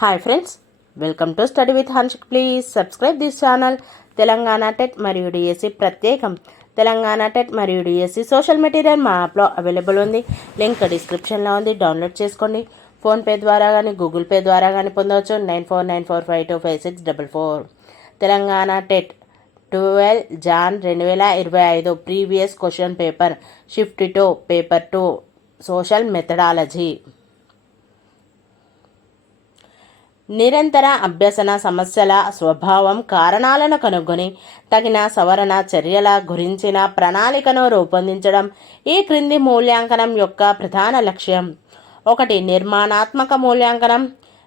Hi friends, welcome to study with Hanshik. Please subscribe this channel. Telangana TET మరియు DSC ప్రత్యేకం. Telangana TET మరియు DSC social material మా యాప్లో available ఉంది. లింక్ డిస్క్రిప్షన్లో ఉంది, డౌన్లోడ్ చేసుకోండి. ఫోన్పే ద్వారా కానీ గూగుల్ పే ద్వారా కానీ పొందవచ్చు. 9494525644. Telangana TET 12 June 2025 previous question paper shift two paper 2 social methodology. నిరంతర అభ్యసన సమస్యల స్వభావం, కారణాలను కనుగొని తగిన సవరణ చర్యల గురించిన ప్రణాళికను రూపొందించడం ఈ క్రింది మూల్యాంకనం యొక్క ప్రధాన లక్ష్యం. 1. నిర్మాణాత్మక మూల్యాంకనం.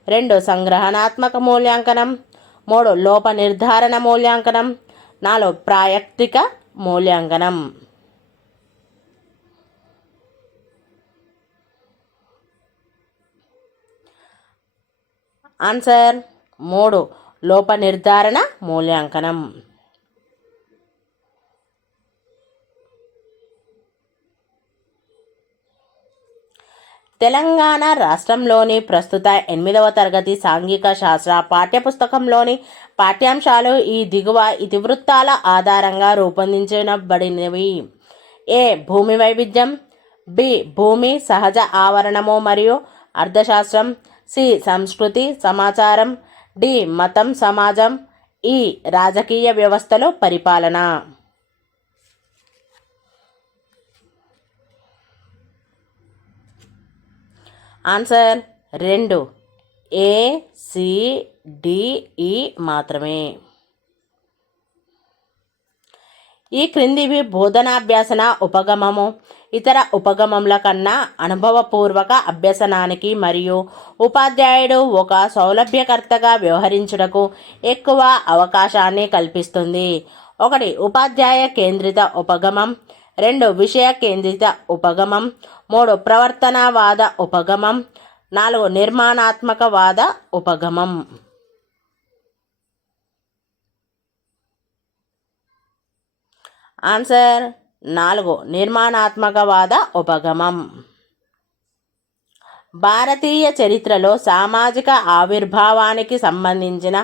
2. సంగ్రహణాత్మక మూల్యాంకనం. 3. లోప నిర్ధారణ మూల్యాంకనం. 4. ప్రాయక్తిక మూల్యాంకనం. ఆన్సర్ 3. లోప నిర్ధారణ మూల్యాంకనం. తెలంగాణ రాష్ట్రంలోని ప్రస్తుత 8వ తరగతి సాంఘిక శాస్త్ర పాఠ్యపుస్తకంలోని పాఠ్యాంశాలు ఈ దిగువ ఇతివృత్తాల ఆధారంగా రూపొందించబడినవి. ఏ. భూమి వైవిధ్యం. బి. భూమి సహజ ఆవరణము మరియు అర్థశాస్త్రం. సి. సంస్కృతి సమాచారం. డి. మతం సమాజం. ఈ. రాజకీయ వ్యవస్థలో పరిపాలన. ఆన్సర్ 2. ఏ, సి, డి, ఈ మాత్రమే. ఈ క్రిందివి బోధనాభ్యాసన ఉపగమము ఇతర ఉపగమముల కన్నా అనుభవపూర్వక అభ్యసనానికి మరియు ఉపాధ్యాయుడు ఒక సౌలభ్యకర్తగా వ్యవహరించుటకు ఎక్కువ అవకాశాన్ని కల్పిస్తుంది. 1. ఉపాధ్యాయ కేంద్రిత ఉపగమం. 2. విషయ కేంద్రిత ఉపగమం. 3. ప్రవర్తనవాద ఉపగమం. 4. నిర్మాణాత్మకవాద ఉపగమం. ఆన్సర్ 4. నిర్మాణాత్మకవాద ఉపగమం. భారతీయ చరిత్రలో సామాజిక ఆవిర్భావానికి సంబంధించిన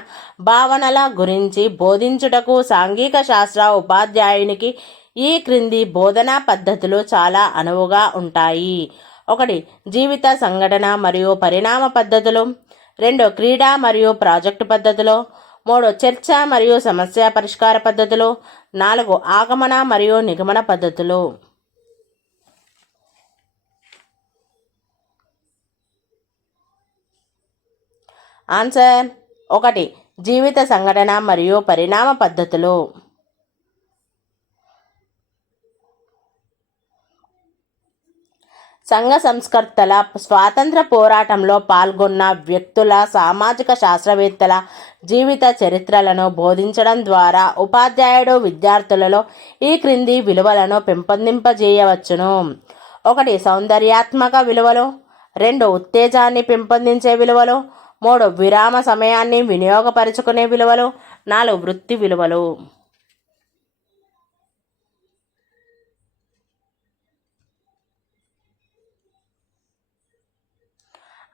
భావనల గురించి బోధించుటకు సాంఘిక శాస్త్ర ఉపాధ్యాయునికి ఈ క్రింది బోధనా పద్ధతులు చాలా అనువుగా ఉంటాయి. 1. జీవిత సంఘటన మరియు పరిణామ పద్ధతులు. 2. క్రీడా మరియు ప్రాజెక్టు పద్ధతులు. 3. చర్చ మరియు సమస్య పరిష్కార పద్ధతులు. 4. ఆగమన మరియు నిగమన పద్ధతులు. ఆన్సర్ 1. జీవిత సంఘటన మరియు పరిణామ పద్ధతులు. సంఘ సంస్కర్తల స్వాతంత్ర పోరాటంలో పాల్గొన్న వ్యక్తుల, సామాజిక శాస్త్రవేత్తల జీవిత చరిత్రలను బోధించడం ద్వారా ఉపాధ్యాయుడు విద్యార్థులలో ఈ క్రింది విలువలను పెంపొందింపజేయవచ్చును. 1. సౌందర్యాత్మక విలువలు. 2. ఉత్తేజాన్ని పెంపొందించే విలువలు. 3. విరామ సమయాన్ని వినియోగపరుచుకునే విలువలు. 4. వృత్తి విలువలు.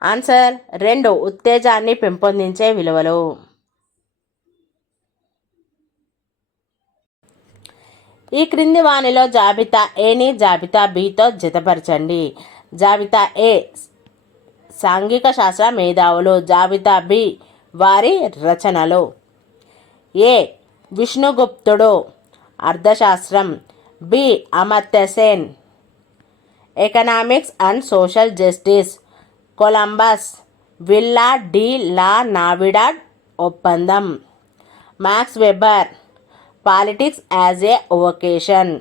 ఆన్సర్ 2. ఉత్తేజాన్ని పెంపొందించే విలువలు. ఈ క్రింది వానిలో జాబితా ఏని జాబితా బితో జతపరచండి. జాబితా ఏ సాంఘిక శాస్త్ర మేధావులు. జాబితా బి వారి రచనలు. ఏ. విష్ణుగుప్తుడు, అర్థశాస్త్రం. B. Amartya Sen, economics and social justice. Columbus, Villa de la Navidad ఒప్పందం. Max Weber, politics as a vocation.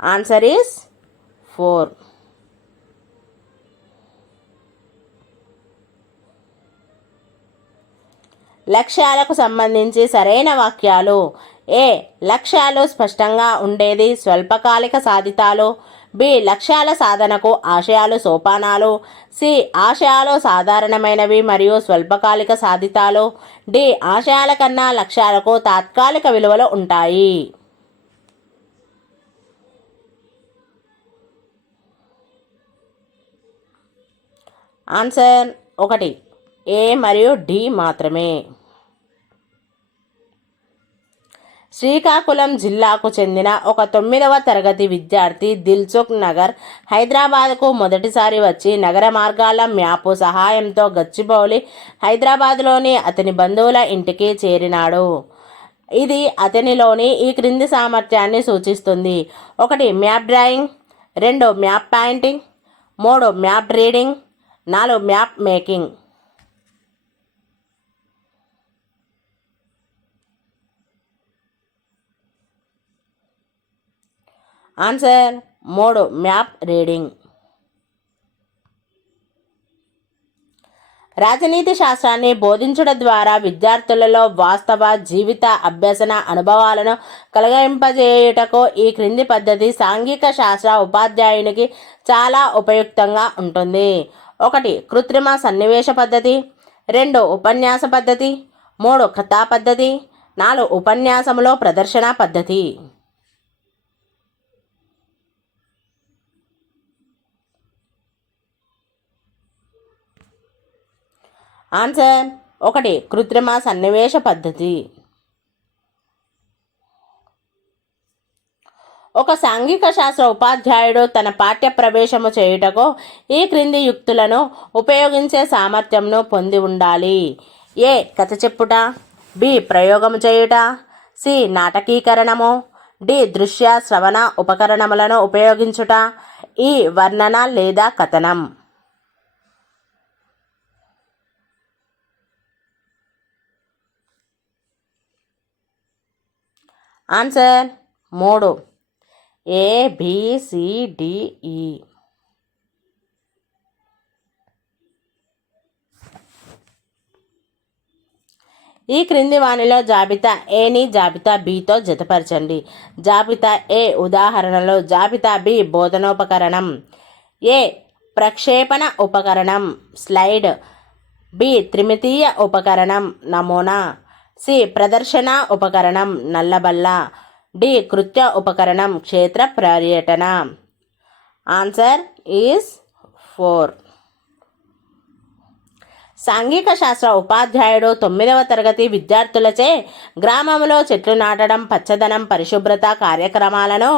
Answer is 4. లక్ష్యాలకు సంబంధించి సరైన వాక్యాలు. ఏ. లక్ష్యాలు స్పష్టంగా ఉండేది స్వల్పకాలిక సాధితాలు. బి. లక్ష్యాల సాధనకు ఆశయాలు సోపానాలు. సి. ఆశయాలు సాధారణమైనవి మరియు స్వల్పకాలిక సాధితాలు. డి. ఆశయాల కన్నా లక్ష్యాలకు తాత్కాలిక విలువలు ఉంటాయి. ఆన్సర్ 1. ఏ మరియు డి మాత్రమే. శ్రీకాకుళం జిల్లాకు చెందిన ఒక 9వ తరగతి విద్యార్థి దిల్సుఖ్ నగర్ హైదరాబాద్కు మొదటిసారి వచ్చి నగర మార్గాల మ్యాపు సహాయంతో గచ్చిబౌలి హైదరాబాద్లోని అతని బంధువుల ఇంటికి చేరినాడు. ఇది అతనిలోని ఈ క్రింది సామర్థ్యాన్ని సూచిస్తుంది: 1 map drawing, 2 map pointing, 3 map reading, 4 map making. Answer 3 map reading. రాజనీతి శాస్త్రాన్ని బోధించడం ద్వారా విద్యార్థులలో వాస్తవ జీవిత అభ్యసన అనుభవాలను కలగింపజేయుటకు ఈ క్రింది పద్ధతి సాంఘిక శాస్త్ర ఉపాధ్యాయునికి చాలా ఉపయుక్తంగా ఉంటుంది. 1 కృత్రిమ సన్నివేశ పద్ధతి, 2 ఉపన్యాస పద్ధతి, 3 కథా పద్ధతి, 4 ఉపన్యాసంలో ప్రదర్శన పద్ధతి. ఆన్సర్ 1 కృత్రిమ సన్నివేశ పద్ధతి. ఒక సాంఘిక శాస్త్ర ఉపాధ్యాయుడు తన పాఠ్య ప్రవేశము చేయుటకు ఈ క్రింది యుక్తులను ఉపయోగించే సామర్థ్యంను పొంది ఉండాలి: ఏ కథ చెప్పుట, బి ప్రయోగము చేయుట, సి నాటకీకరణము, డి దృశ్య శ్రవణ ఉపకరణములను ఉపయోగించుట, ఈ వర్ణన లేదా కథనం. Answer 3 A B C D E. ఈ క్రింది వానిలో జాబితా ఏని జాబితా బితో జతపరచండి. జాబితా ఏ ఉదాహరణలో, జాబితా బి బోధనోపకరణం. ఏ ప్రక్షేపణ ఉపకరణం స్లైడ్, బి త్రిమితీయ ఉపకరణం నమూనా, సి ప్రదర్శన ఉపకరణం నల్లబల్ల, డి కృత్య ఉపకరణం క్షేత్ర పర్యటన. Answer is 4. సాంఘిక శాస్త్ర ఉపాధ్యాయుడు 9వ తరగతి విద్యార్థులచే గ్రామంలో చెట్లు నాటడం, పచ్చదనం, పరిశుభ్రత కార్యక్రమాలను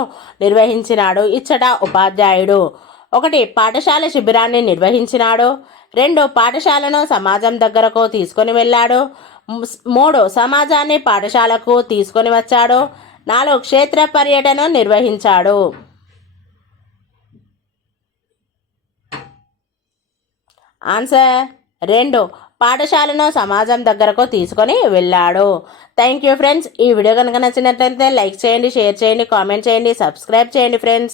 నిర్వహించినాడు. ఇచ్చట ఉపాధ్యాయుడు 1 పాఠశాల శిబిరాన్ని నిర్వహించినాడు, 2 పాఠశాలను సమాజం దగ్గరకు తీసుకొని వెళ్ళాడు, 3 సమాజాన్ని పాఠశాలకు తీసుకొని వచ్చాడు, 4 క్షేత్ర పర్యటన నిర్వహించాడు. ఆన్సర్ 2 పాఠశాలను సమాజం దగ్గరకు తీసుకొని వెళ్ళాడు. Thank you friends. ఈ వీడియో కనుక నచ్చినట్లయితే లైక్ చేయండి, షేర్ చేయండి, కామెంట్ చేయండి, సబ్స్క్రైబ్ చేయండి ఫ్రెండ్స్.